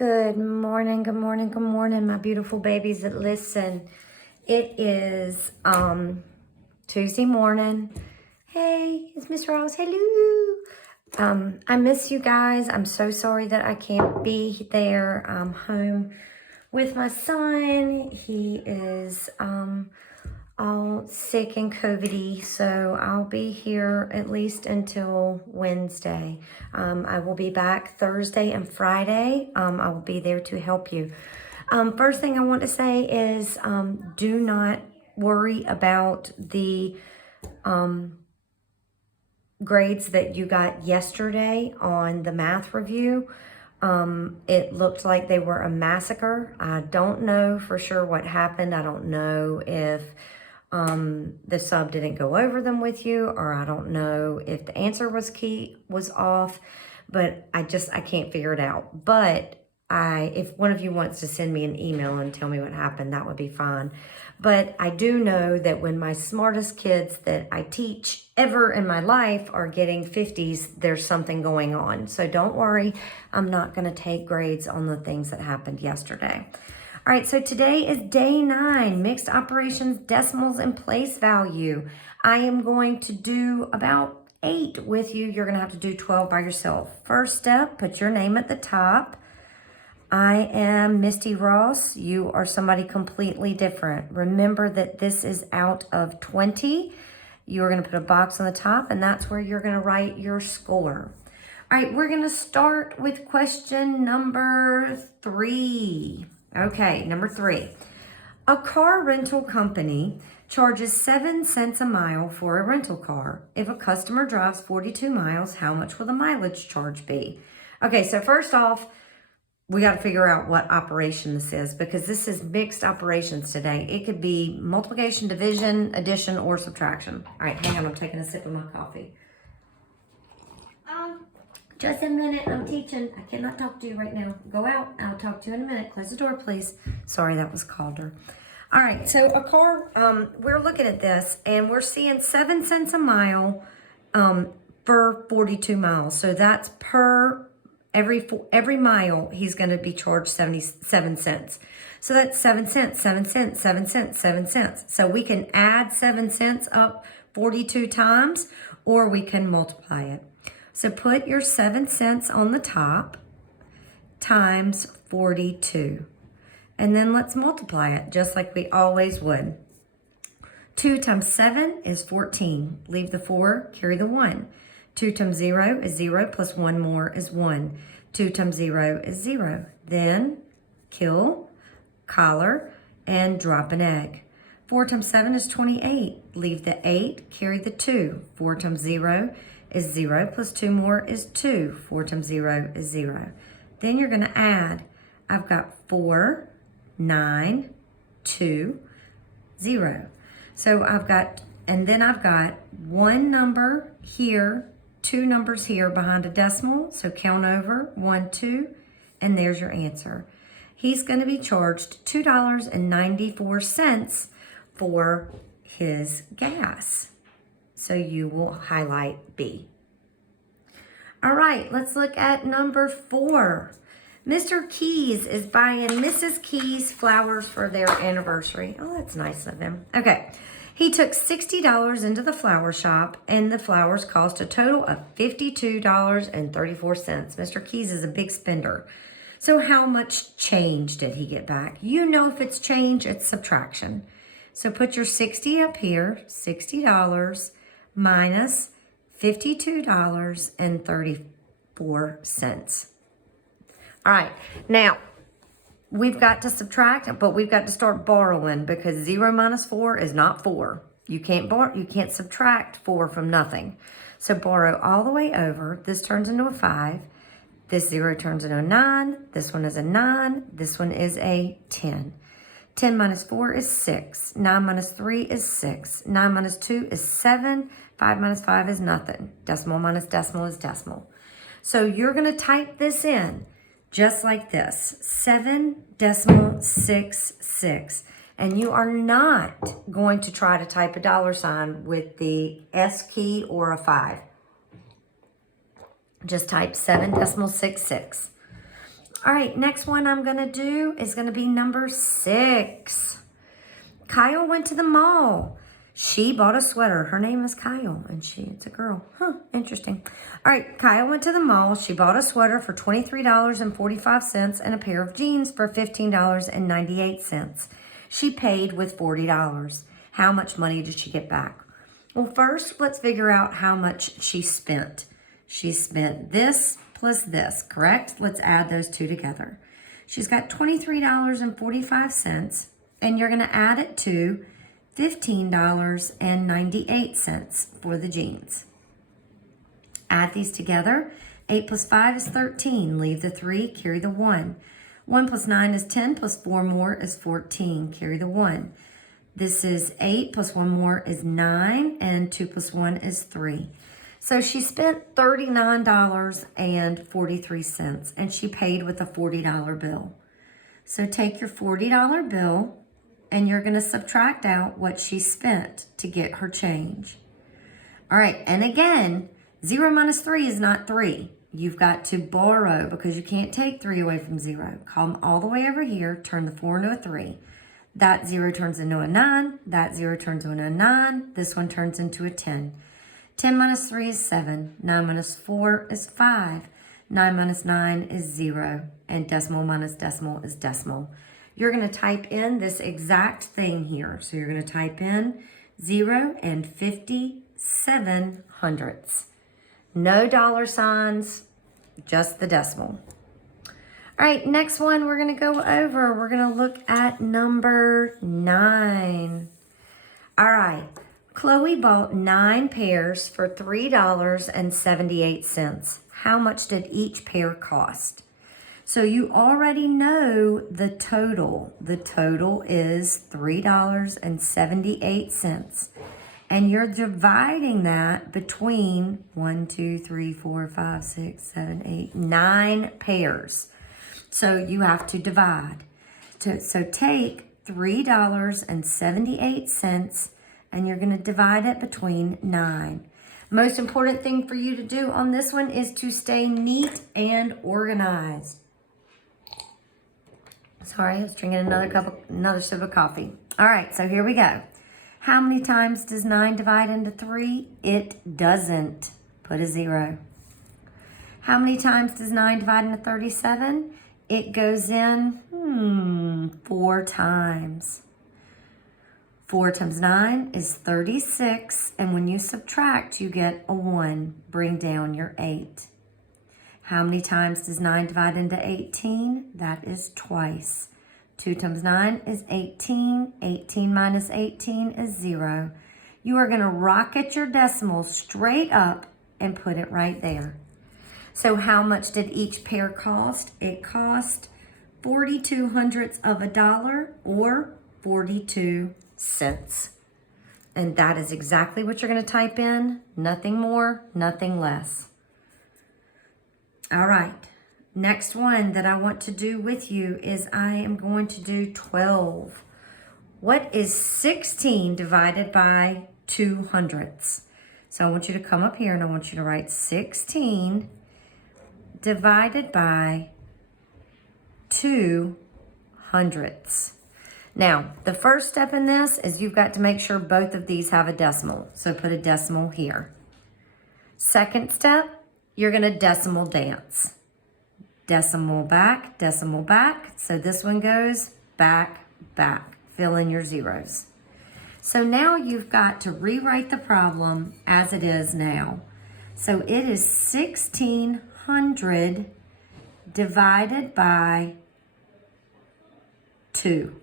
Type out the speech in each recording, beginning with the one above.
Good morning, good morning, good morning, my beautiful babies that listen. It is Tuesday morning. Hey, it's Miss Ross. Hello. I miss you guys. I'm so sorry that I can't be there. I'm home with my son. He is all sick and COVID-y, so I'll be here at least until Wednesday. I will be back Thursday and Friday. I will be there to help you. First thing I want to say is do not worry about the grades that you got yesterday on the math review. It looked like they were a massacre. I don't know for sure what happened. I don't know if the sub didn't go over them with you, or I don't know if the answer was off, but I can't figure it out. But if one of you wants to send me an email and tell me what happened, that would be fine. But I do know that when my smartest kids that I teach ever in my life are getting 50s, there's something going on. So don't worry, I'm not going to take grades on the things that happened yesterday. All right, so today is day 9, mixed operations, decimals, and place value. I am going to do about 8 with you. You're going to have to do 12 by yourself. First step, put your name at the top. I am Misty Ross. You are somebody completely different. Remember that this is out of 20. You're going to put a box on the top, and that's where you're going to write your score. All right, we're going to start with question number 3. Okay, number 3. A car rental company charges 7 cents a mile for a rental car. If a customer drives 42 miles, how much will the mileage charge be? Okay, so first off, we got to figure out what operation this is, because this is mixed operations today. It could be multiplication, division, addition, or subtraction. All right, hang on, I'm taking a sip of my coffee. Just a minute, I'm teaching. I cannot talk to you right now. Go out, I'll talk to you in a minute. Close the door, please. Sorry, that was Calder. All right, so a car, we're looking at this, and we're seeing 7 cents a mile for 42 miles. So that's per every mile, he's going to be charged 77 cents. So that's 7 cents, 7 cents, 7 cents, 7 cents. So we can add 7 cents up 42 times, or we can multiply it. So put your 7 cents on the top times 42. And then let's multiply it just like we always would. 2 times 7 is 14. Leave the 4, carry the 1. 2 times 0 is 0, plus 1 more is 1. 2 times 0 is 0. Then kill, collar, and drop an egg. 4 times 7 is 28. Leave the 8, carry the 2. 4 times 0 is 0, plus 2 more is 2. 4 times 0 is 0. Then you're going to add. I've got 4, 9, 2, 0. So I've got one number here, 2 numbers here behind a decimal. So count over 1, 2, and there's your answer. He's going to be charged $2.94 for his gas. So you will highlight B. All right, let's look at number 4. Mr. Keys is buying Mrs. Keys flowers for their anniversary. Oh, that's nice of him. Okay. He took $60 into the flower shop, and the flowers cost a total of $52.34. Mr. Keys is a big spender. So how much change did he get back? You know, if it's change, it's subtraction. So put your 60 up here, $60 minus $52.34. All right, now we've got to subtract, but we've got to start borrowing, because 0 minus 4 is not 4. You can't subtract 4 from nothing. So borrow all the way over. This turns into a 5. This 0 turns into a 9. This one is a 9. This one is a 10. 10 minus 4 is 6. 9 minus 3 is 6. 9 minus 2 is 7. 5 minus 5 is nothing. Decimal minus decimal is decimal. So you're going to type this in just like this, 7.66. And you are not going to try to type a $ with the S key or a 5. Just type 7.66. All right, next one I'm going to do is going to be number 6. Kyle went to the mall. She bought a sweater. Her name is Kyle, and it's a girl. Huh, interesting. All right, Kyle went to the mall. She bought a sweater for $23.45 and a pair of jeans for $15.98. She paid with $40. How much money did she get back? Well, first, let's figure out how much she spent. She spent this plus this, correct? Let's add those two together. She's got $23.45, and you're going to add it to $15.98 for the jeans. Add these together. 8 plus 5 is 13. Leave the 3, carry the 1. 1 plus 9 is 10, plus 4 more is 14. Carry the 1. This is 8 plus 1 more is 9, and 2 plus 1 is 3. So she spent $39.43, and she paid with a $40 bill. So take your $40 bill, and you're going to subtract out what she spent to get her change. All right, and again, 0 minus 3 is not 3. You've got to borrow because you can't take 3 away from 0. Come all the way over here, turn the 4 into a 3. That 0 turns into a 9. That 0 turns into a 9. This one turns into a 10. 10 minus 3 is 7. 9 minus 4 is 5. 9 minus 9 is 0. And decimal minus decimal is decimal. You're going to type in this exact thing here. So you're going to type in 0 and 57 hundredths. No dollar signs, just the decimal. All right, next one we're going to go over. We're going to look at number 9. All right, Chloe bought 9 pairs for $3.78. How much did each pair cost? So you already know the total. The total is $3.78. And you're dividing that between 1, 2, 3, 4, 5, 6, 7, 8, 9 pairs. So you have to divide. So take $3.78 and you're going to divide it between 9. Most important thing for you to do on this one is to stay neat and organized. Sorry, I was drinking another sip of coffee. All right, so here we go. How many times does 9 divide into 3? It doesn't. Put a 0. How many times does 9 divide into 37? It goes in 4 times. 4 times 9 is 36, and when you subtract, you get a 1. Bring down your 8. How many times does 9 divide into 18? That is twice. 2 times 9 is 18. 18 minus 18 is 0. You are going to rocket your decimal straight up and put it right there. So how much did each pair cost? It cost 42 hundredths of a dollar, or 42 cents. And that is exactly what you're going to type in. Nothing more, nothing less. All right. Next one that I want to do with you is I am going to do 12. What is 16 divided by 2 hundredths? So I want you to come up here and I want you to write 16 divided by 2 hundredths. Now, the first step in this is you've got to make sure both of these have a decimal. So put a decimal here. Second step, you're going to decimal dance. Decimal back, decimal back. So this one goes back, back. Fill in your zeros. So now you've got to rewrite the problem as it is now. So it is 1600 divided by 2.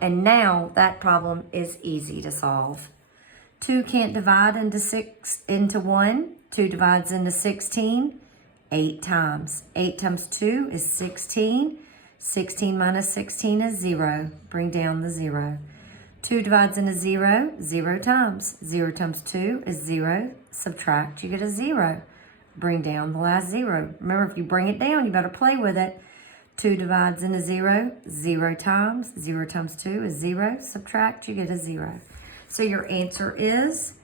And now that problem is easy to solve. 2 can't divide into 1. 2 divides into 16. 8 times. 8 times 2 is 16. 16 minus 16 is 0. Bring down the 0. 2 divides into 0, 0 times. 0 times 2 is 0. Subtract, you get a 0. Bring down the last 0. Remember, if you bring it down, you better play with it. 2 divides into 0, 0 times. 0 times 2 is 0. Subtract, you get a 0. So your answer is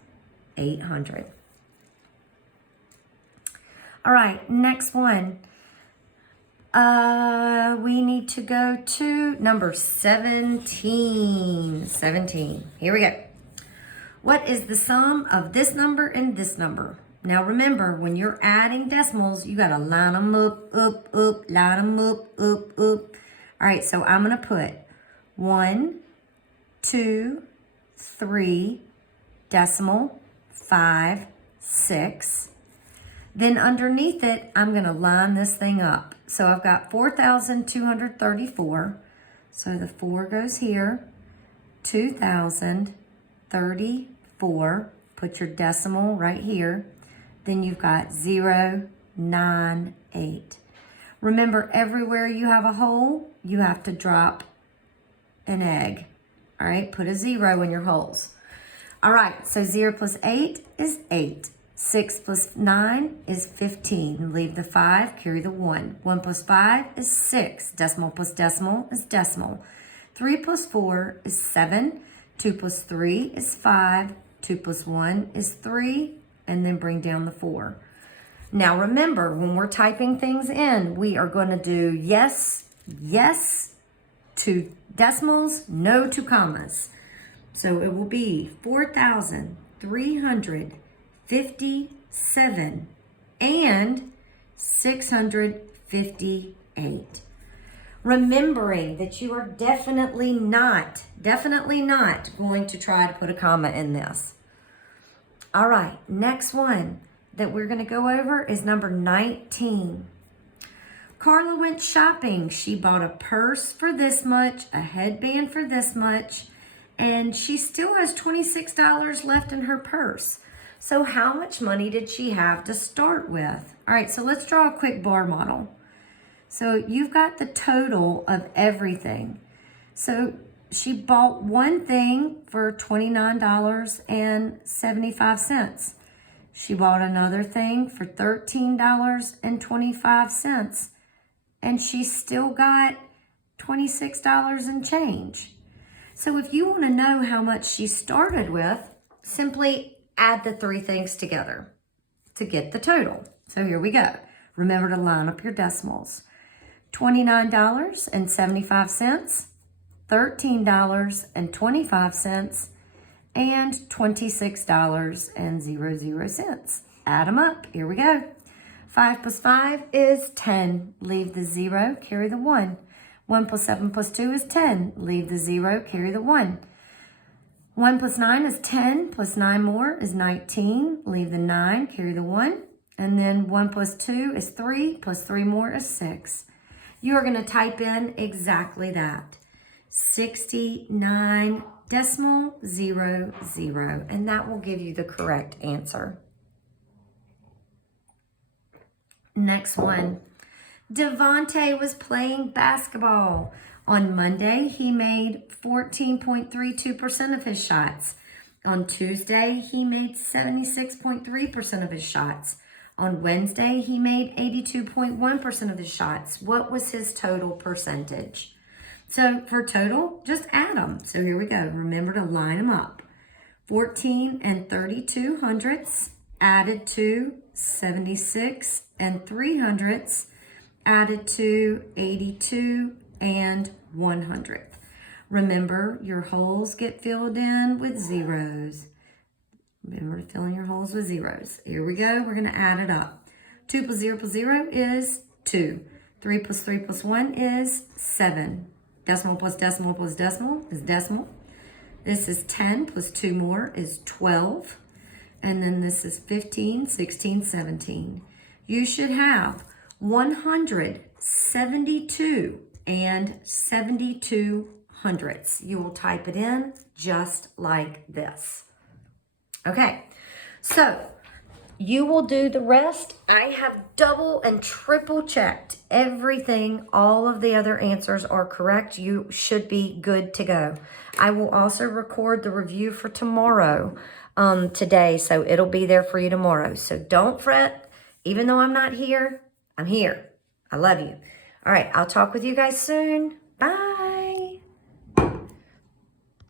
800. All right, next one. We need to go to number 17. 17. Here we go. What is the sum of this number and this number? Now remember, when you're adding decimals, you gotta line them up, line them up. All right, so I'm gonna put 1, 2, 3, decimal, 5, 6. Then underneath it, I'm gonna line this thing up. So I've got 4,234. So the 4 goes here, 2,034. Put your decimal right here. Then you've got 0, 9, 8. Remember, everywhere you have a hole, you have to drop an egg. All right, put a 0 in your holes. All right, so 0 plus 8 is 8. 6 plus 9 is 15. Leave the 5, carry the 1. 1 plus 5 is 6. Decimal plus decimal is decimal. 3 plus 4 is 7. 2 plus 3 is 5. 2 plus 1 is 3. And then bring down the 4. Now remember, when we're typing things in, we are going to do yes, yes to decimals, no to commas. So it will be 4,357 and 658. Remembering that you are definitely not going to try to put a comma in this. All right, next one that we're going to go over is number 19. Carla went shopping. She bought a purse for this much, a headband for this much, and she still has $26 left in her purse. So how much money did she have to start with? All right, so let's draw a quick bar model. So you've got the total of everything. So she bought one thing for $29.75. She bought another thing for $13.25. And she still got $26 and change. So if you want to know how much she started with, simply add the 3 things together to get the total. So here we go. Remember to line up your decimals. $29.75, $13.25, and $26.00. Add them up. Here we go. 5 plus 5 is 10. Leave the 0, carry the 1. 1 plus 7 plus 2 is 10. Leave the 0, carry the 1. 1 plus 9 is 10. Plus 9 more is 19. Leave the 9, carry the 1. And then 1 plus 2 is 3. Plus 3 more is 6. You are going to type in exactly that. 69.00. And that will give you the correct answer. Next one. Devontae was playing basketball. On Monday, he made 14.32% of his shots. On Tuesday, he made 76.3% of his shots. On Wednesday, he made 82.1% of his shots. What was his total percentage? So for total, just add them. So here we go. Remember to line them up. 14 and 32 hundredths added to 76 and 300ths added to 82 and 100th. Remember, your holes get filled in with zeros. Remember to fill in your holes with zeros. Here we go. We're going to add it up. 2 plus 0 plus 0 is 2. 3 plus 3 plus 1 is 7. Decimal plus decimal plus decimal is decimal. This is 10 plus 2 more is 12. And then this is 15, 16, 17. You should have 172 and 72 hundredths. You will type it in just like this. Okay, so you will do the rest. I have double and triple checked everything. All of the other answers are correct. You should be good to go. I will also record the review for tomorrow today, so it'll be there for you tomorrow. So don't fret. Even though I'm not here, I'm here. I love you. All right, I'll talk with you guys soon. Bye.